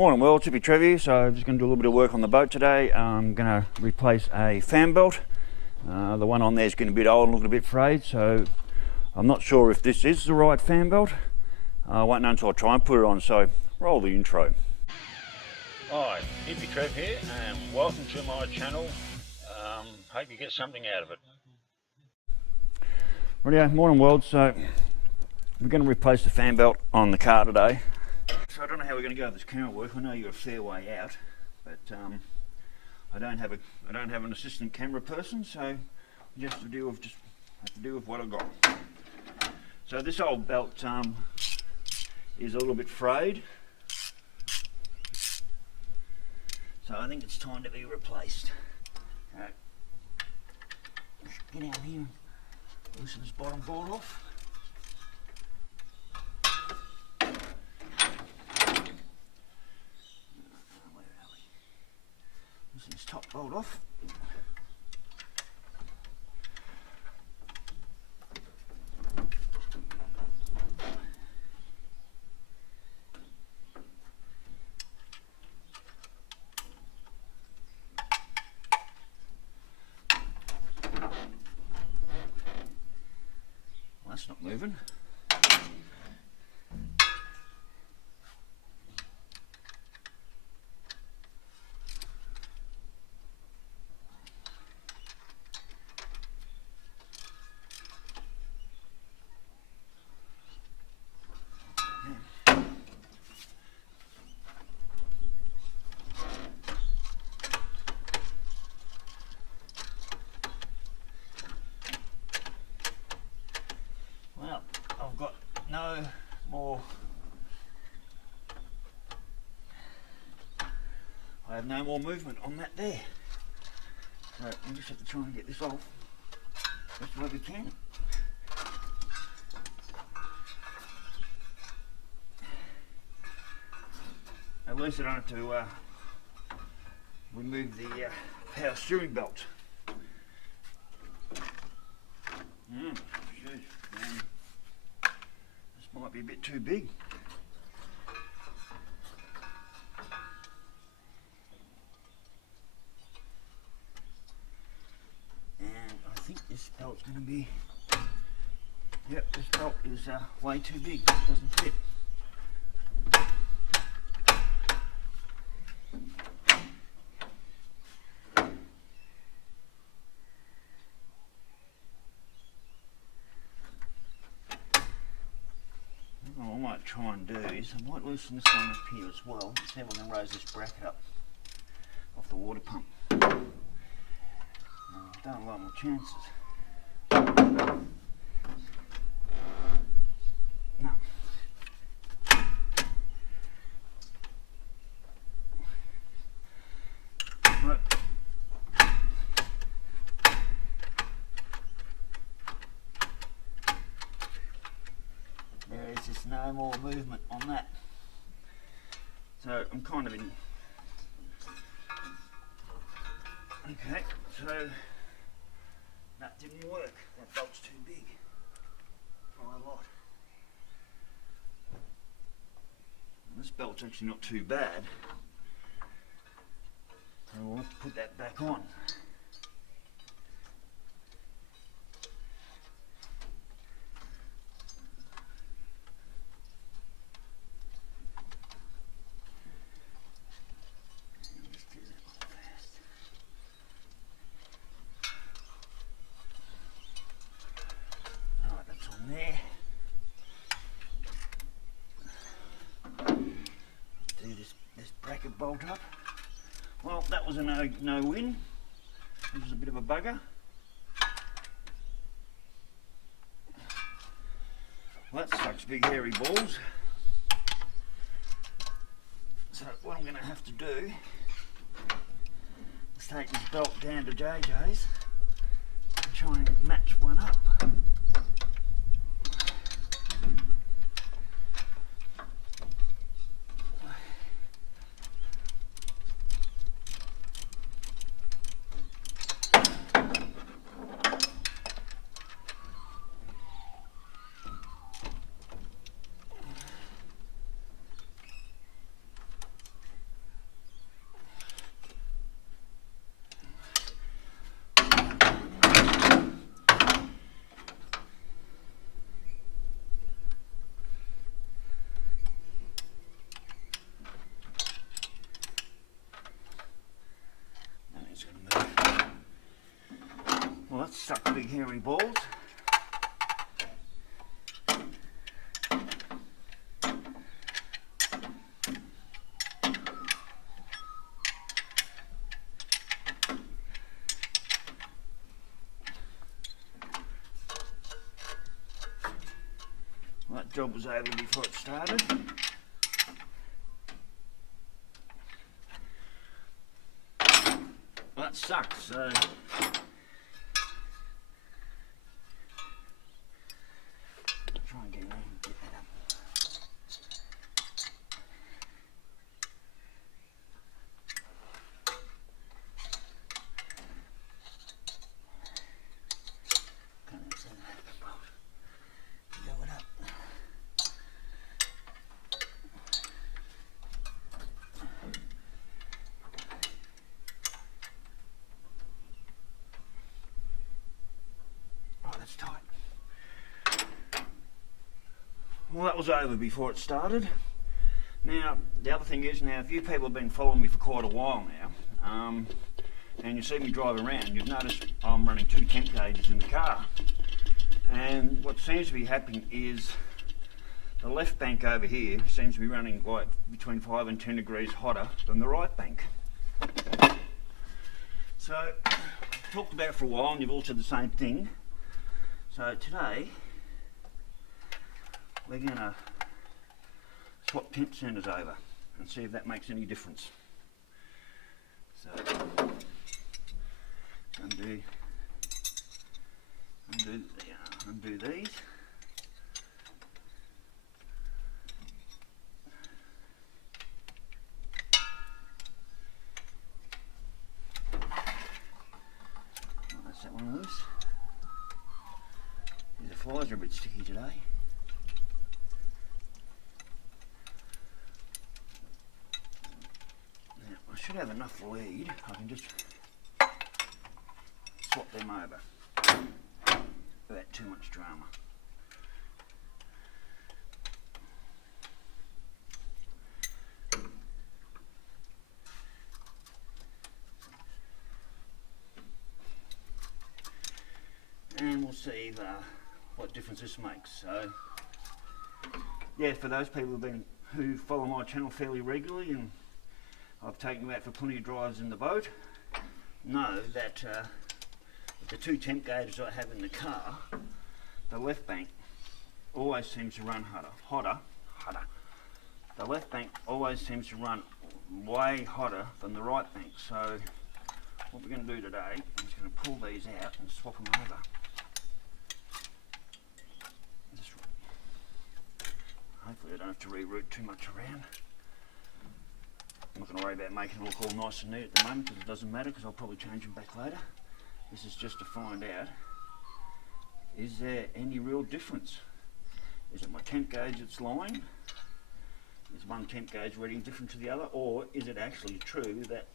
Morning world, Hippy Trev here. So I'm just going to do a little bit of work on the boat today. I'm going to replace a fan belt. The one on there is getting a bit old and looking a bit frayed, so I'm not sure if this is the right fan belt. I won't know until I try and put it on, so roll the intro. Hi, Hippy Trev here, and welcome to my channel. Hope you get something out of it. Rightio, morning world. So we're going to replace the fan belt on the car today. So I don't know how we're going to go with this camera work. I know you're a fair way out, but I don't have an assistant camera person, so you have to deal with what I've got. So this old belt is a little bit frayed, so I think it's time to be replaced. Right. Get out here and loosen this bottom board off. This top bolt off. Well, that's not moving. Well, I've got no more. I have no more movement on that there. So we just have to try and get this off just where we can. At least I don't have to remove the power steering belt. Shoot, man. This might be a bit too big. And I think this belt's going to be, yep, this belt is way too big, it doesn't fit. What I might try and do is I might loosen this one up here as well. See if I can raise this bracket up off the water pump. Don't have a lot more chances. No. Right. There is just no more movement on that. So I'm kind of in. Okay, so that didn't work. That belt's too big by a lot. And this belt's actually not too bad. So we'll have to put that back on. Bolt up. Well, that was a no win. This was a bit of a bugger. Well, that sucks big hairy balls. So what I'm going to have to do is take this belt down to JJ's and try and match one up. suck the big hairy balls. That job was over before it started. Well, that sucks, so try and get that up. Well, that was over before it started. Now, the other thing is, now, if you people have been following me for quite a while now, and you see me drive around, you've noticed I'm running 2 temp gauges in the car. And what seems to be happening is the left bank over here seems to be running like between 5 and 10 degrees hotter than the right bank. So, I've talked about it for a while, and you've all said the same thing. So today, we're going to swap temp centers over and see if that makes any difference. So, undo these. That's that one loose. The flies are a bit sticky today. I should have enough lead. I can just swap them over without too much drama. And we'll see what difference this makes. So, yeah, for those people who follow my channel fairly regularly, and I've taken you out for plenty of drives in the boat, know that with the 2 temp gauges I have in the car, the left bank always seems to run hotter. The left bank always seems to run way hotter than the right bank. So what we're going to do today is going to pull these out and swap them over. Hopefully I don't have to reroute too much around. I'm not going to worry about making it look all nice and neat at the moment, because it doesn't matter, because I'll probably change them back later. This is just to find out, is there any real difference? Is it my temp gauge that's lying? Is one temp gauge reading different to the other? Or is it actually true that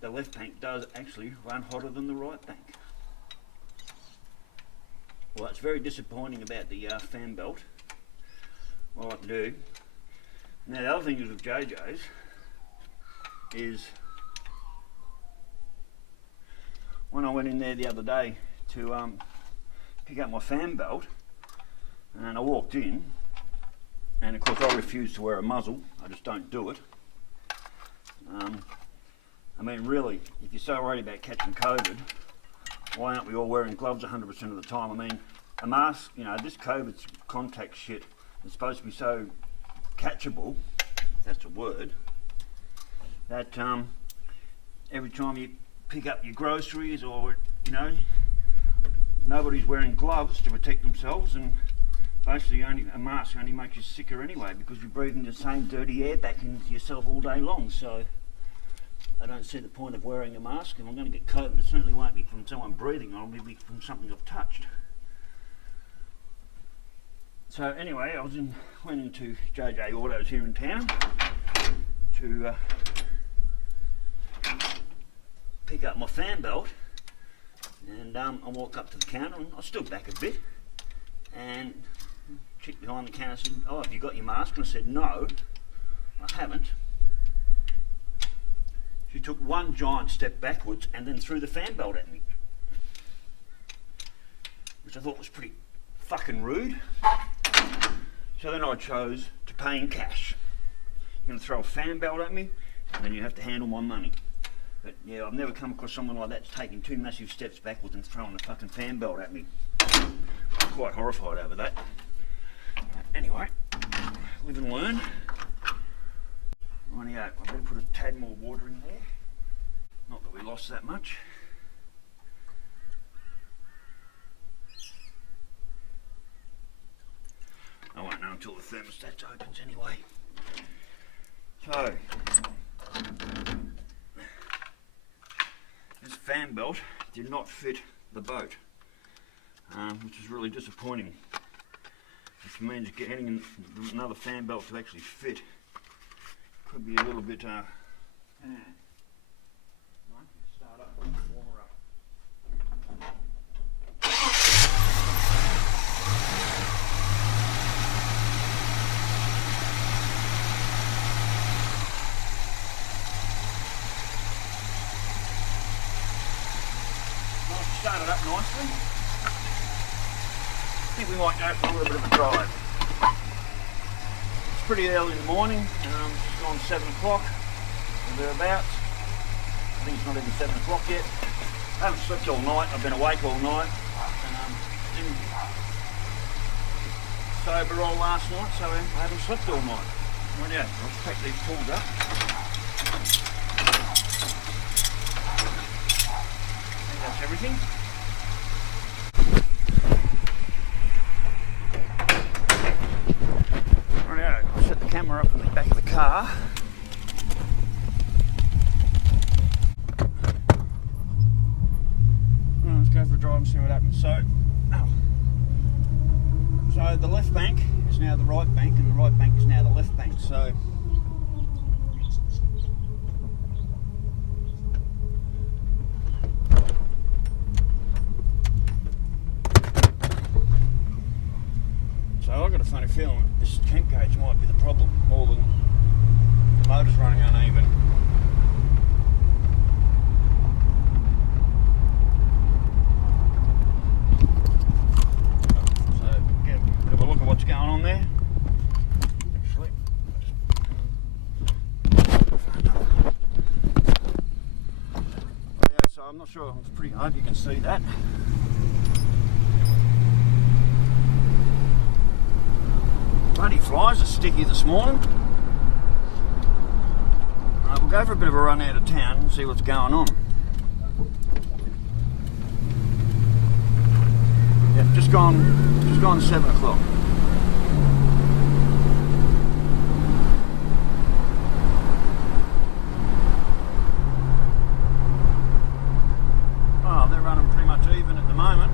the left bank does actually run hotter than the right bank? Well, that's very disappointing about the fan belt. What I like to do. Now, the other thing is with JJ's is when I went in there the other day to pick up my fan belt, and I walked in, and of course I refuse to wear a muzzle. I just don't do it. I mean, really, if you're so worried about catching COVID, why aren't we all wearing gloves 100% of the time? I mean, a mask, you know, this COVID contact shit is supposed to be so catchable, if that's a word, that every time you pick up your groceries, or, you know, nobody's wearing gloves to protect themselves, and basically a mask only makes you sicker anyway, because you're breathing the same dirty air back into yourself all day long. So I don't see the point of wearing a mask. If I'm going to get COVID, it certainly won't be from someone breathing on, it'll be from something I've touched. So anyway, I went into JJ Autos here in town to pick up my fan belt, and I walk up to the counter, and I stood back a bit, and chick behind the counter said, "Oh, have you got your mask?" And I said, "No, I haven't." She took one giant step backwards and then threw the fan belt at me. which I thought was pretty fucking rude. So then I chose to pay in cash. You're going to throw a fan belt at me, and then you have to handle my money. But yeah, I've never come across someone like that taking 2 massive steps backwards and throwing a fucking fan belt at me. I'm quite horrified over that. Anyway, live and learn. Rightio, I better put a tad more water in there. Not that we lost that much. I won't know until the thermostat opens anyway. So, this fan belt did not fit the boat, which is really disappointing. Which means getting another fan belt to actually fit could be a little bit, start up, warmer up. Started up nicely. I think we might go for a little bit of a drive. It's pretty early in the morning, it's gone 7 o'clock or thereabouts. I think it's not even 7 o'clock yet. I haven't slept all night, I've been awake all night. Didn't sober all last night, so I haven't slept all night. Well, yeah, I'll just pack these tools up. That's everything. Rightio, I'll set the camera up in the back of the car. Let's go for a drive and see what happens. So the left bank is now the right bank, and the right bank is now the left bank. So I've got a funny feeling this temp gauge might be the problem more than the motor's running uneven. So get a bit of a look at what's going on there. Actually, yeah, so I'm not sure. It's pretty hard. You can see that. Bloody flies are sticky this morning. Right, we'll go for a bit of a run out of town and see what's going on. Yeah, just gone 7 o'clock. Oh, they're running pretty much even at the moment.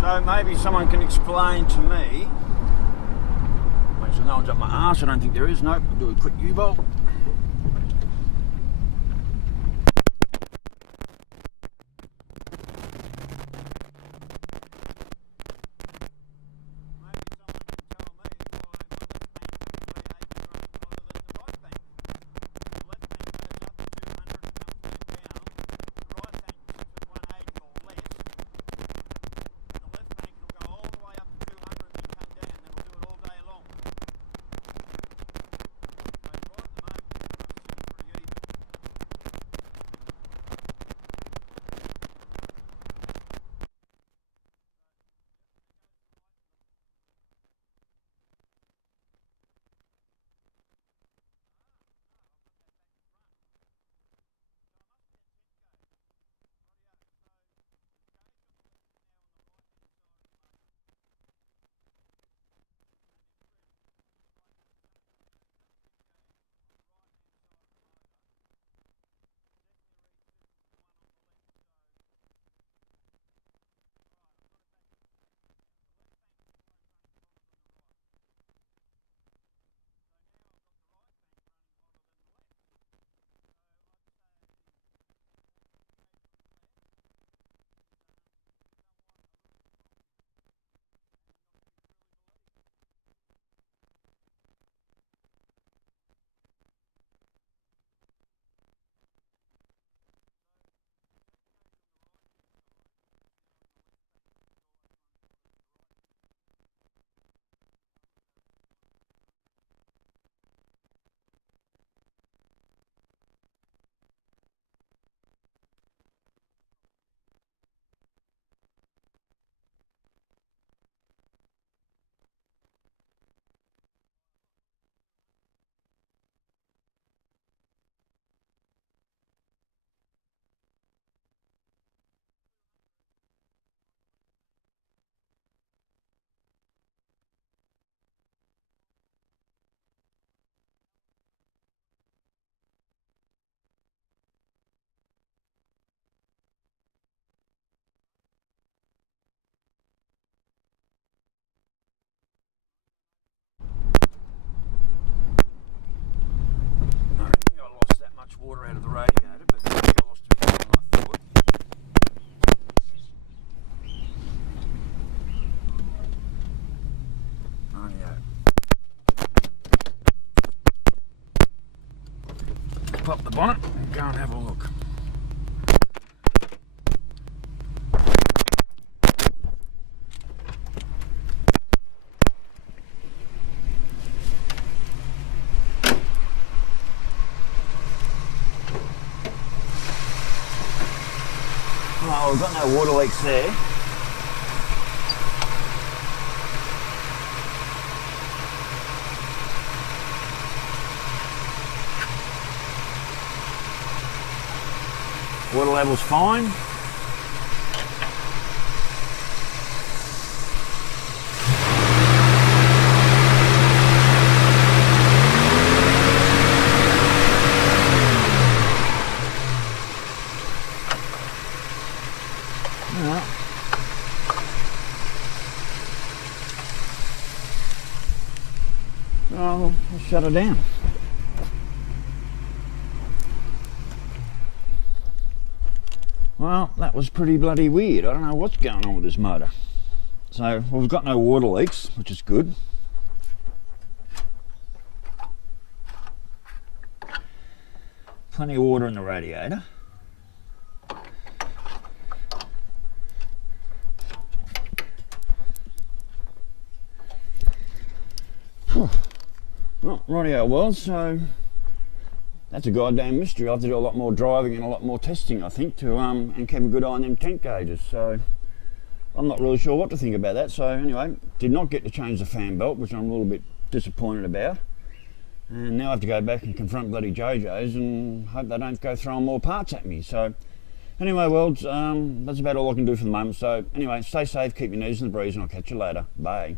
So maybe someone can explain to me. Make sure no one's up my arse. I don't think there is. Nope. I'll do a quick U-bolt. pop the bonnet and go and have a look. Oh, we've got no water leaks there. Water level's fine. Alright. Well, let's shut her down. Well, that was pretty bloody weird. I don't know what's going on with this motor. So, well, we've got no water leaks, which is good. Plenty of water in the radiator. Well, rightio, well, so that's a goddamn mystery. I have to do a lot more driving and a lot more testing, I think, to and keep a good eye on them tank gauges. So I'm not really sure what to think about that. So anyway, did not get to change the fan belt, which I'm a little bit disappointed about. And now I have to go back and confront bloody JoJo's and hope they don't go throwing more parts at me. So anyway, worlds, that's about all I can do for the moment. So anyway, stay safe, keep your knees in the breeze, and I'll catch you later. Bye.